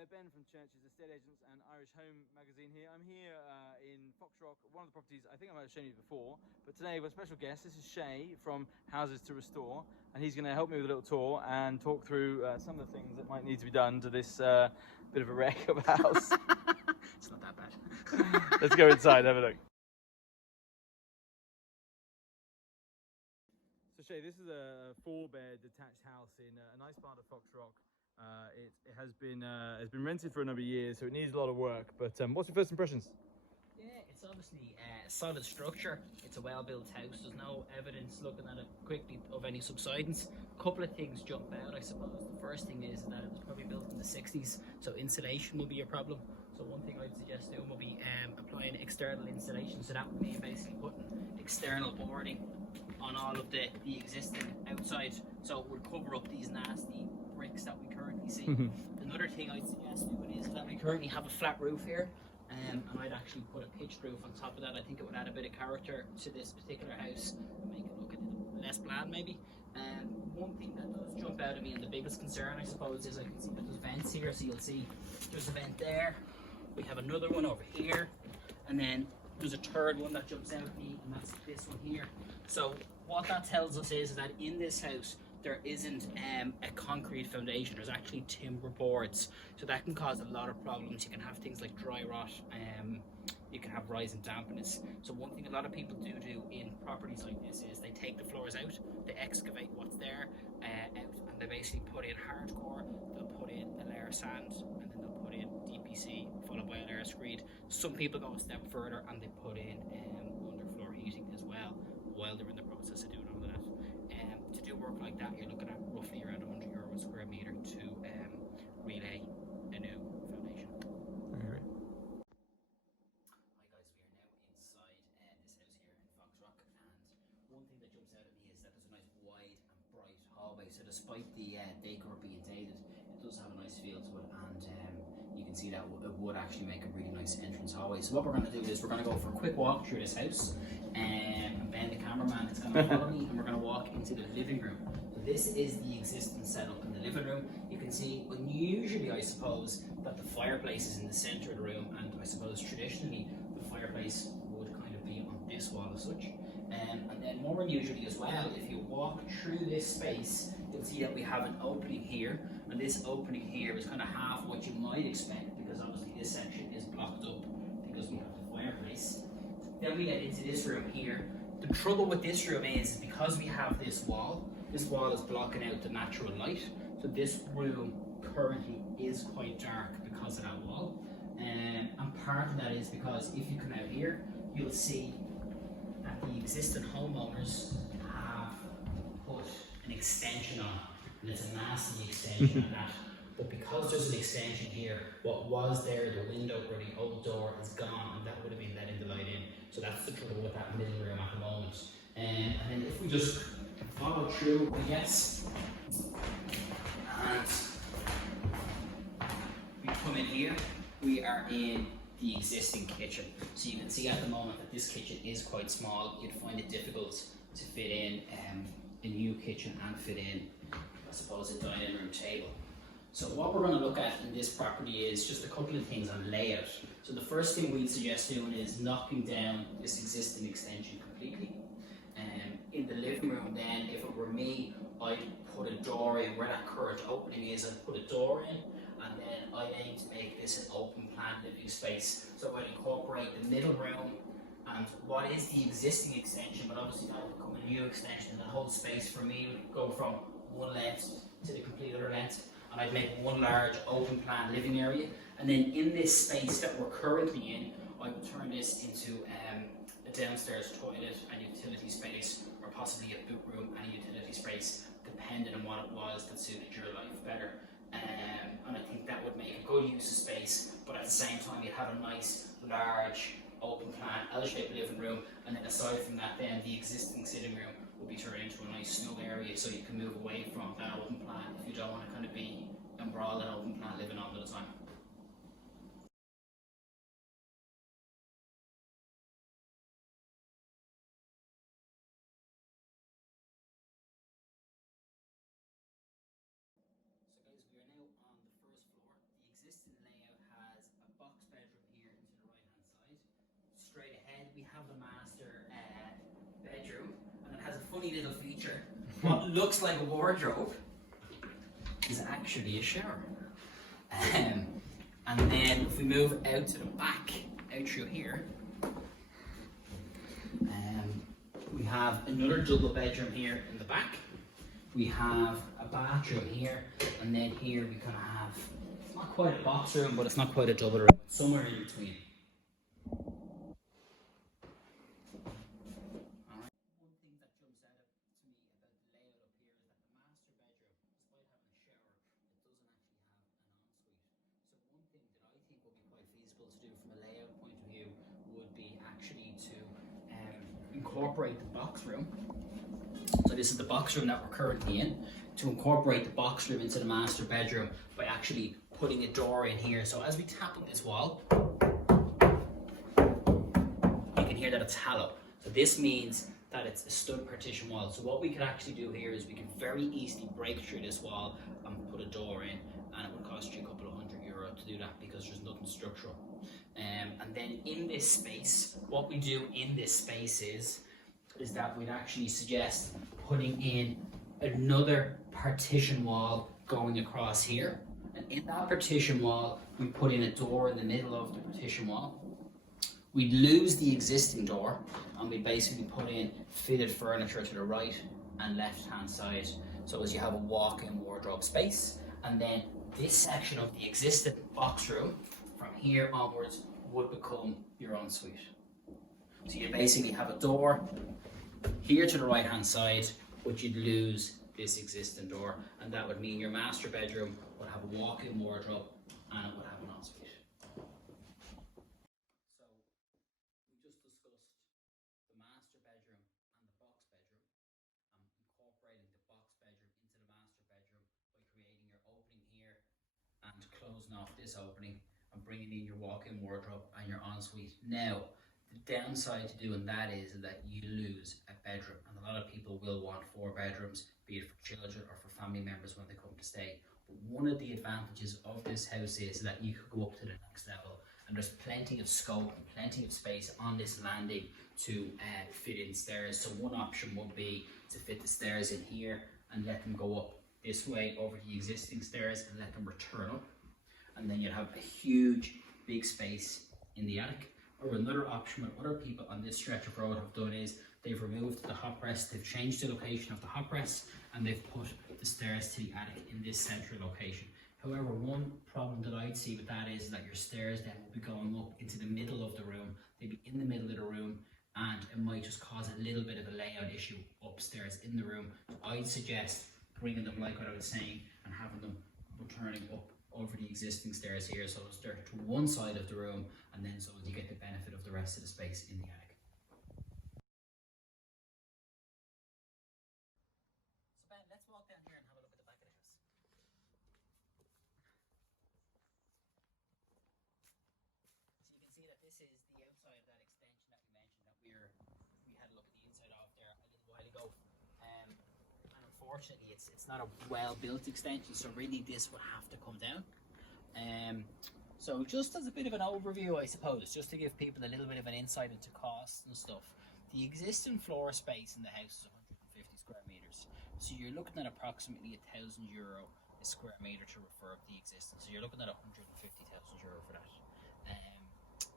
there, Ben from Churches, Estate Agents and Irish Home magazine here. I'm here in Fox Rock, one of the properties I think I might have shown you before, but today we've got a special guest. This is Shay from Houses to Restore, and he's going to help me with a little tour and talk through some of the things that might need to be done to this bit of a wreck of a house. It's not that bad. Let's go inside, have a look. So Shay, this is a 4-bed detached house in a nice part of Fox Rock. It has been rented for a number of years, so it needs a lot of work. But what's your first impressions? Yeah, it's obviously a solid structure. It's a well-built house. There's no evidence looking at it quickly of any subsidence. A couple of things jump out, I suppose. The first thing is that it was probably built in the 60s, so insulation will be a problem. So one thing I'd suggest doing will be applying external insulation. So that would mean basically putting external boarding on all of the existing outside, so it would cover up these nasty bricks that we currently see. Another thing I'd suggest doing is that we currently have a flat roof here, and I'd actually put a pitched roof on top of that. I think it would add a bit of character to this particular house and make it look a little less bland maybe. One thing that does jump out at me, and the biggest concern I suppose, is I can see that there's vents here, so you'll see there's a vent there, we have another one over here, and then there's a third one that jumps out at me, and that's this one here. So what that tells us is that in this house there isn't a concrete foundation. There's actually timber boards, so that can cause a lot of problems. You can have things like dry rot, you can have rise in dampness. So one thing a lot of people do in properties like this is they take the floors out, they excavate what's there out, and they basically put in hardcore, they'll put in a layer of sand, and then they'll put in DPC followed by a layer of screed. Some people go a step further and they put in underfloor heating as well while they're in the process of doing all of that. To do work like that, you're looking at roughly around €100 a square metre to relay a new foundation. Right. Hi guys, we are now inside this house here in Fox Rock, and one thing that jumps out at me is that there's a nice wide and bright hallway. So despite the decor being dated, it does have a nice feel to it, and you can see that it would actually make a really nice entrance hallway. So what we're going to do is we're going to go for a quick walk through this house, and Ben, the cameraman, is going to follow me, and we're going to walk into the living room. So this is the existing setup in the living room. You can see unusually, I suppose, that the fireplace is in the centre of the room, and I suppose traditionally the fireplace would kind of be on this wall as such. And then more unusually as well, if you walk through this space, you'll see that we have an opening here, and this opening here is kind of half what you might expect, because obviously this section is blocked up because we have the fireplace. Then we get into this room here. The trouble with this room is because we have this wall is blocking out the natural light. So this room currently is quite dark because of that wall. And part of that is because if you come out here, you'll see that the existing homeowners have put an extension on, and it's a nasty extension on that. But because there's an extension here, what was there, the window or the old door, is gone, and that would have been letting the light in. So that's the trouble with that middle room at the moment. And then if we just follow through, I guess, and we come in here, we are in the existing kitchen. So you can see at the moment that this kitchen is quite small. You'd find it difficult to fit in a new kitchen and fit in, I suppose, a dining room table. So what we're going to look at in this property is just a couple of things on layout. So the first thing we'd suggest doing is knocking down this existing extension completely. In the living room then, if it were me, I'd put a door in where that current opening is. I'd put a door in, and then I aim to make this an open plan living space. So I'd incorporate the middle room and what is the existing extension, but obviously that would become a new extension, and the whole space for me would go from one length to the complete other length. And I'd make one large open plan living area, and then in this space that we're currently in, I would turn this into a downstairs toilet and utility space, or possibly a boot room and a utility space, depending on what it was that suited your life better. And I think that would make a good use of space, but at the same time you'd have a nice large open plan L-shaped living room, and then aside from that then the existing sitting room will be turned into a nice snug area, so you can move away from that open plan if you don't want to kind of be embroiled in open plan living all the time. So guys, we are now on the first floor. The existing straight ahead, we have the master bedroom, and it has a funny little feature. What looks like a wardrobe is actually a shower. And then if we move out to the back, out through here, we have another double bedroom here in the back. We have a bathroom here, and then here we kind of have, it's not quite a box room, but it's not quite a double room, somewhere in between. Alright. One thing that jumps out to me about the layout up here is that the master bedroom, despite having a shower, it doesn't actually have an ensuite. So one thing that I think would be quite feasible to do from a layout point of view would be actually to incorporate the box room. So this is the box room that we're currently in, to incorporate the box room into the master bedroom by actually putting a door in here. So as we tap on this wall, you can hear that it's hollow. So this means that it's a stud partition wall. So what we can actually do here is we can very easily break through this wall and put a door in, and it would cost you a couple of €100 to do that because there's nothing structural. And then in this space, what we do in this space is that we'd actually suggest putting in another partition wall going across here. And in that partition wall, we put in a door in the middle of the partition wall. We'd lose the existing door, and we basically put in fitted furniture to the right and left hand side. So as you have a walk-in wardrobe space, and then this section of the existing box room from here onwards would become your ensuite. So you basically have a door here to the right hand side, but you'd lose this existing door, and that would mean your master bedroom would have a walk-in wardrobe and it would have an ensuite. So we just discussed the master bedroom and the box bedroom, and incorporating the box bedroom into the master bedroom by creating your opening here and closing off this opening and bringing in your walk-in wardrobe and your ensuite. Now, the downside to doing that is that you lose a bedroom, and a lot of people will want 4 bedrooms, be it for children or for family members when they come to stay. But one of the advantages of this house is that you could go up to the next level, and there's plenty of scope and plenty of space on this landing to fit in stairs. So one option would be to fit the stairs in here and let them go up this way over the existing stairs and let them return up. And then you'd have a huge, big space in the attic. Or another option what other people on this stretch of road have done is they've removed the hot press, they've changed the location of the hot press, and they've put the stairs to the attic in this central location. However, one problem that I'd see with that is that your stairs then will be going up into the middle of the room. They'd be in the middle of the room, and it might just cause a little bit of a layout issue upstairs in the room. So I'd suggest bringing them, like what I was saying, and having them returning up over the existing stairs here, so it's there to one side of the room, and then so you get the benefit of the rest of the space in the attic. So Ben, let's walk down here and have a look at the back of the house. So you can see that this is the outside of that extension that we mentioned that we had a look at the inside of there a little while ago. And unfortunately it's not a well-built extension, so really this would have to come down. So just as a bit of an overview, I suppose, just to give people a little bit of an insight into costs and stuff, the existing floor space in the house is 150 square meters. So you're looking at approximately €1,000 a square meter to refurb the existing. So you're looking at €150,000 for that.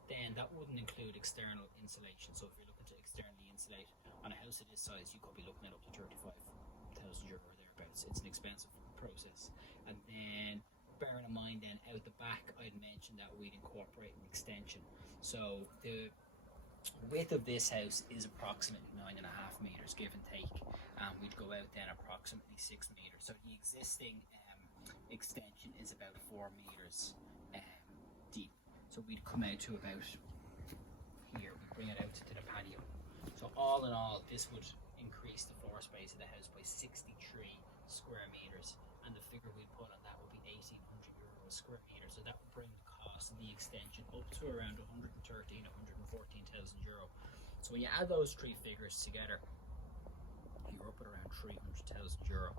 Then that wouldn't include external insulation. So if you're looking to externally insulate on a house of this size, you could be looking at up to €35,000 or thereabouts. It's an expensive process. And then bearing in mind then out the back, I'd mentioned that we'd incorporate an extension. So the width of this house is approximately 9.5 meters, give and take. We'd go out then approximately 6 meters. So the existing extension is about 4 meters deep. So we'd come out to about here. We'd bring it out to the patio. So all in all, this would increase the floor space of the house by 63 square meters. And the figure we'd put on that would be €1,800 a square meter. So that would bring the cost of the extension up to around €113,000, €114,000. So when you add those 3 figures together, you're up at around €300,000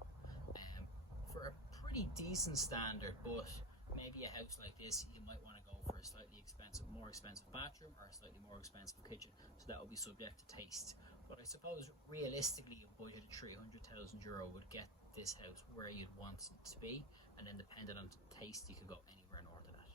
for a pretty decent standard, but maybe a house like this, you might want to go for a slightly more expensive bathroom or a slightly more expensive kitchen. So that will be subject to taste. But I suppose realistically, a budget of €300,000 would get this house where you'd want it to be, and then depending on taste, you could go anywhere north of that.